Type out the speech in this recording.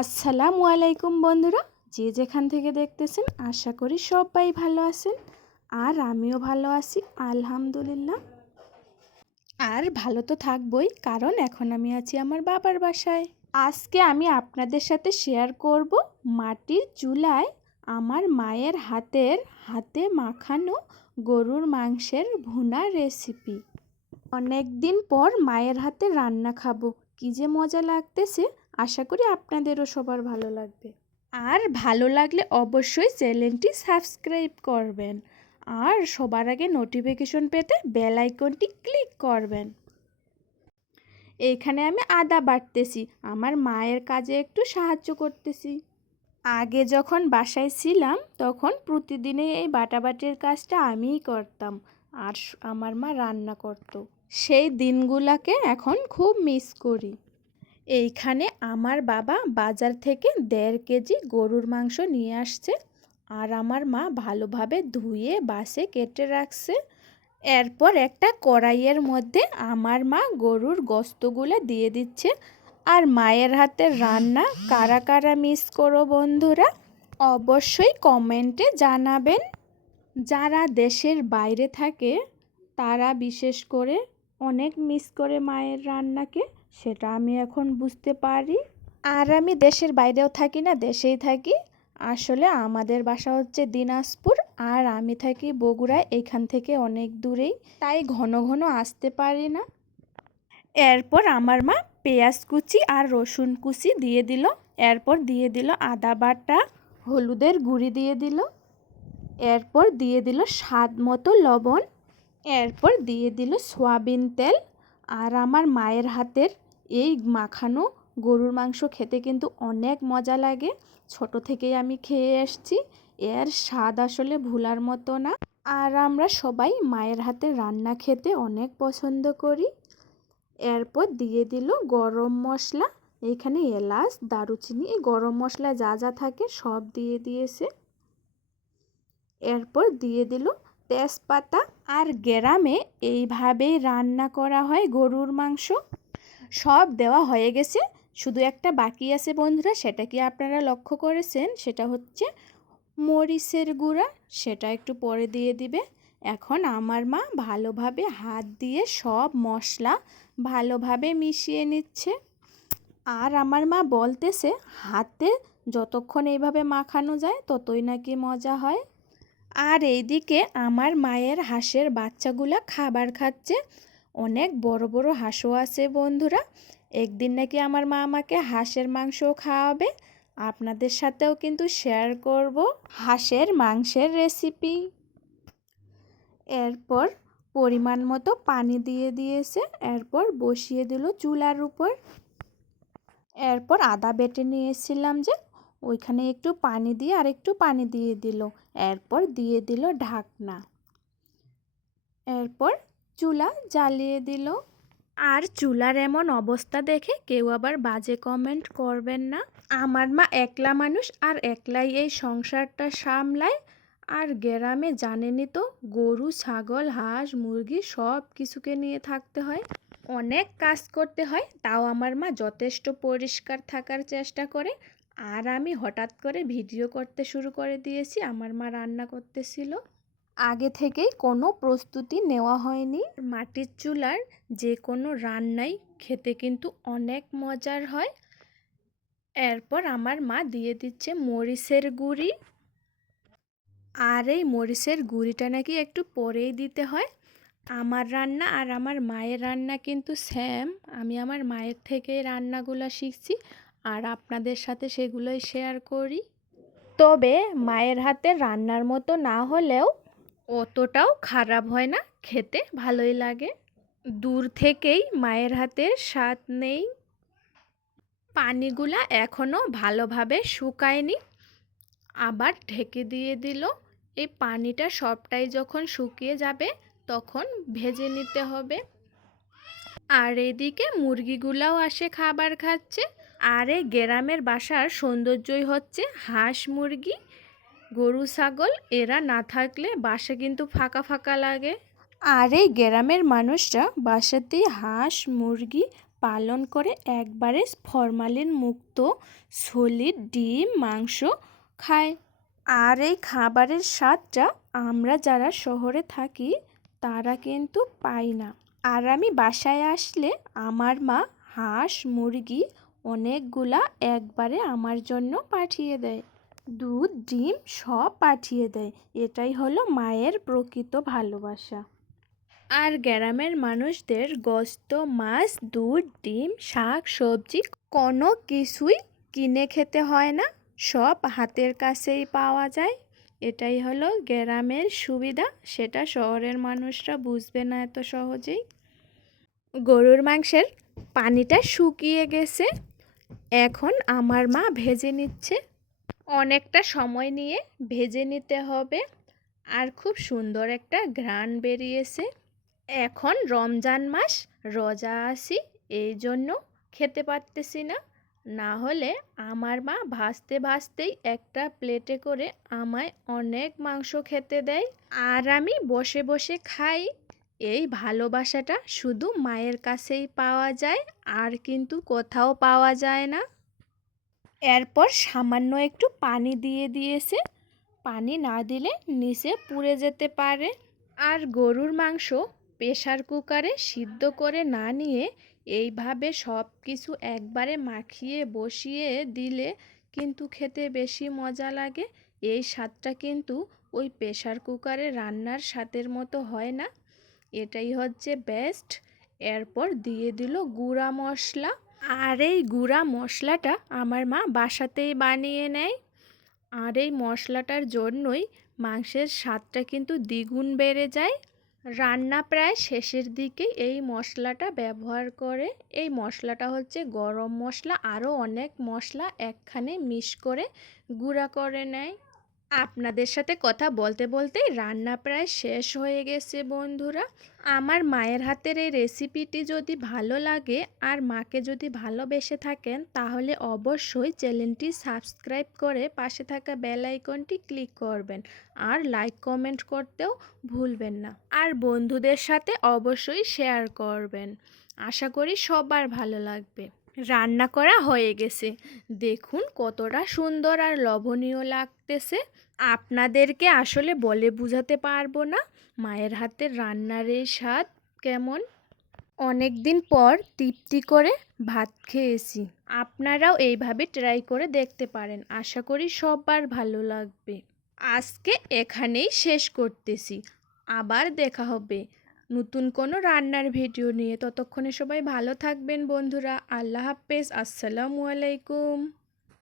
আসসালামু আলাইকুম বন্ধুরা, যে যেখান থেকে দেখতেছেন আশা করি সবাই ভালো আছেন আর আমিও ভালো আছি, আলহামদুলিল্লাহ। আর ভালো তো থাকবই, কারণ এখন আমি আছি আমার বাবার বাসায়। আজকে আমি আপনাদের সাথে শেয়ার করব মাটির চুলায় আমার মায়ের হাতের হাতে মাখানো গরুর মাংসের ভুনা রেসিপি অনেক দিন পর মায়ের হাতে রান্না খাব, কী যে মজা লাগতেছে। আশা করি আপনাদেরও সবার ভালো লাগবে। আর ভালো লাগলে অবশ্যই চ্যানেলটি সাবস্ক্রাইব করবেন। আর সবার আগে নোটিফিকেশন পেতে বেল আইকনটি ক্লিক করবেন। এইখানে আমি আদা বাটতেছি, আমার মায়ের কাজে একটু সাহায্য করতেছি। আগে যখন বাসায় ছিলাম, তখন প্রতিদিনে এই বাটাবাটির কাজটা আমিই করতাম, আর আমার মা রান্না করতো। সেই দিনগুলাকে এখন খুব মিস করি। এইখানে আমার বাবা বাজার থেকে দেড় কেজি গরুর মাংস নিয়ে আসছে আর আমার মা ভালোভাবে ধুয়ে বাসে কেটে রাখছে। এরপর একটা কড়াইয়ের মধ্যে আমার মা গরুর গোস্তগুলো দিয়ে দিচ্ছে আর মায়ের হাতের রান্না কারা কারা মিস করো বন্ধুরা অবশ্যই কমেন্টে জানাবেন। যারা দেশের বাইরে থাকে তারা বিশেষ করে অনেক মিস করে মায়ের রান্নাকে। সেটা আমি এখন বুঝতে পারি। আর আমি দেশের বাইরেও থাকি না, দেশেই থাকি। আসলে আমাদের বাসা হচ্ছে দিনাজপুর, আর আমি থাকি বগুড়ায়, এখান থেকে অনেক দূরেই। তাই ঘন ঘন আসতে পারি না। এরপর আমার মা পেঁয়াজ কুচি আর রসুন কুচি দিয়ে দিল। এরপর দিয়ে দিল আদা বাটা, হলুদের গুঁড়ি দিয়ে দিল। এরপর দিয়ে দিল স্বাদ মতো লবণ। এরপর দিয়ে দিল সয়াবিন তেল। আর আমার মায়ের হাতের এই মাখানো গরুর মাংস খেতে কিন্তু অনেক মজা লাগে। ছোট থেকেই আমি খেয়ে এসছি। এর স্বাদ আসলে ভুলার মতো না। আর আমরা সবাই মায়ের হাতে রান্না খেতে অনেক পছন্দ করি। এরপর দিয়ে দিল গরম মশলা। এখানে এলাচ, দারুচিনি, এই গরম মশলা যা যা থাকে সব দিয়ে দিয়েছে। এরপর দিয়ে দিল তেজপাতা। আর গ্রামে এইভাবেই রান্না করা হয় গরুর মাংস। সব দেওয়া হয়ে গেছে। শুধু একটা বাকি আছে বন্ধুরা, সেটা কি আপনারা লক্ষ্য করেছেন? সেটা হচ্ছে মরিচের গুঁড়া, সেটা একটু পরে দিয়ে দিবে। এখন আমার মা ভালোভাবে হাত দিয়ে সব মশলা ভালোভাবে মিশিয়ে নিচ্ছে। আর আমার মা বলতেছে, হাতে যতক্ষণ এইভাবে মাখানো যায়, ততই নাকি মজা হয়। আর এইদিকে আমার মায়ের হাঁসের বাচ্চাগুলা খাবার খাচ্ছে। অনেক বড় বড় হাঁসও আছে বন্ধুরা। একদিন নাকি আমার মা আমাকে হাঁসের মাংসও খাওয়াবে। আপনাদের সাথেও কিন্তু শেয়ার করব হাঁসের মাংসের রেসিপি এরপর পরিমাণ মতো পানি দিয়ে দিয়েছে। এরপর বসিয়ে দিল চুলার উপর। এরপর আদা বেটে নিয়েছিলাম যে, ওইখানে একটু পানি দিয়ে আর একটু পানি দিয়ে দিল। এরপর দিয়ে দিল ঢাকনা। এরপর চুলা জ্বালিয়ে দিল। আর চুলার এমন অবস্থা দেখে কেউ আবার বাজে কমেন্ট করবেন না। আমার মা একলা মানুষ আর একলাই এই সংসারটা সামলায়। আর গ্রামে জানেনি তো, গরু, ছাগল, হাঁস, মুরগি সব কিছুকে নিয়ে থাকতে হয়। অনেক কাজ করতে হয়, তাও আমার মা যথেষ্ট পরিষ্কার থাকার চেষ্টা করে। আর আমি হঠাৎ করে ভিডিও করতে শুরু করে দিয়েছি, আমার মা রান্না করতেছিল। আগে থেকেই কোনো প্রস্তুতি নেওয়া হয়নি। মাটির চুলার যে কোনো রান্নাই খেতে কিন্তু অনেক মজার হয়। এরপর আমার মা দিয়ে দিচ্ছে মরিচের গুঁড়ি। আর এই মরিচের গুঁড়িটা নাকি একটু পরেই দিতে হয়। আমার রান্না আর আমার মায়ের রান্না কিন্তু স্যাম আমি আমার মায়ের থেকে রান্নাগুলো শিখছি আর আপনাদের সাথে সেগুলোই শেয়ার করি। তবে মায়ের হাতে রান্নার মতো না হলেও অতটাও খারাপ হয় না, খেতে ভালোই লাগে। দূর থেকেই মায়ের হাতের স্বাদ নেই। পানিগুলা এখনও ভালোভাবে শুকায়নি। আবার ঢেকে দিয়ে দিল। এই পানিটা সবটাই যখন শুকিয়ে যাবে, তখন ভেজে নিতে হবে। আর এদিকে মুরগিগুলাও আসে খাবার খাচ্ছে। আর এই গ্রামের বাসার সৌন্দর্যই হচ্ছে হাঁস মুরগি। গরু, ছাগল, এরা না থাকলে বাসা কিন্তু ফাঁকা ফাঁকা লাগে। আর এই গ্রামের মানুষরা বাসাতেই হাঁস, মুরগি পালন করে একবারে ফরমালিন মুক্ত সলিড ডিম, মাংস খায়। আর এই খাবারের স্বাদটা আমরা যারা শহরে থাকি, তারা কিন্তু পাই না। আর আমি বাসায় আসলে আমার মা হাঁস, মুরগি অনেকগুলা একবারে আমার জন্য পাঠিয়ে দেয়। দুধ, ডিম সব পাঠিয়ে দেয়। এটাই হলো মায়ের প্রকৃত ভালোবাসা। আর গ্রামের মানুষদের গস্ত, মাছ, দুধ, ডিম, শাক, সবজি কোনো কিছুই কিনে খেতে হয় না। সব হাতের কাছেই পাওয়া যায়। এটাই হলো গ্রামের সুবিধা। সেটা শহরের মানুষরা বুঝবে না এত সহজেই। গরুর মাংসের পানিটা শুকিয়ে গেছে। এখন আমার মা ভেজে নিচ্ছে। অনেকটা সময় নিয়ে ভেজে নিতে হবে। আর খুব সুন্দর একটা ঘ্রাণ বেরিয়েছে। এখন রমজান মাস, রোজা আসি এই জন্য খেতে পারতেছি না। না হলে আমার মা ভাজতে ভাজতেই একটা প্লেটে করে আমায় অনেক মাংস খেতে দেয়। আর আমি বসে বসে খাই। এই ভালোবাসাটা শুধু মায়ের কাছেই পাওয়া যায়, আর কিন্তু কোথাও পাওয়া যায় না। এরপর সামান্য একটু পানি দিয়ে দিয়েছে। পানি না দিলে নিচে পুড়ে যেতে পারে। আর গরুর মাংস প্রেশার কুকারে সিদ্ধ করে না নিয়ে এইভাবে সব কিছু একবারে মাখিয়ে বসিয়ে দিলে কিন্তু খেতে বেশি মজা লাগে। এই স্বাদটা কিন্তু ওই প্রেশার কুকারে রান্নার স্বাদের মতো হয় না। এটাই হচ্ছে বেস্ট এরপর দিয়ে দিল গুঁড়া মশলা। আর এই গুঁড়া মশলাটা আমার মা বাসাতেই বানিয়ে নেয়। আর এই মশলাটার জন্যই মাংসের স্বাদটা কিন্তু দ্বিগুণ বেড়ে যায়। রান্না প্রায় শেষের দিকে এই মশলাটা ব্যবহার করে। এই মশলাটা হচ্ছে গরম মশলা। আরও অনেক মশলা একখানে মিশ করে গুঁড়া করে নেয়। আপনাদের সাথে কথা বলতে বলতে রান্না প্রায় শেষ হয়ে গেছে বন্ধুরা। আমার মায়ের হাতের এই রেসিপিটি যদি ভালো লাগে আর মাকে যদি ভালোবেসে থাকেন, তাহলে অবশ্যই চ্যানেলটি সাবস্ক্রাইব করে পাশে থাকা বেল আইকনটি ক্লিক করবেন আর লাইক কমেন্ট করতেও ভুলবেন না। আর বন্ধুদের সাথে অবশ্যই শেয়ার করবেন। আশা করি সবার ভালো লাগবে। রান্না করা হয়ে গেছে। দেখুন কতটা সুন্দর আর লবণীয় লাগতেছে। আপনাদেরকে আসলে বলে বোঝাতে পারব না মায়ের হাতের রান্নার এই স্বাদ কেমন। অনেক দিন পর তৃপ্তি করে ভাত খেয়েছি। আপনারাও এইভাবে ট্রাই করে দেখতে পারেন। আশা করি সবার ভালো লাগবে। আজকে এখানেই শেষ করতেছি। আবার দেখা হবে। নতুন কোনো রান্নার ভিডিও নিয়ে। ততক্ষণে সবাই ভালো থাকবেন বন্ধুরা। আল্লাহ হাফেজ। আসসালামু আলাইকুম।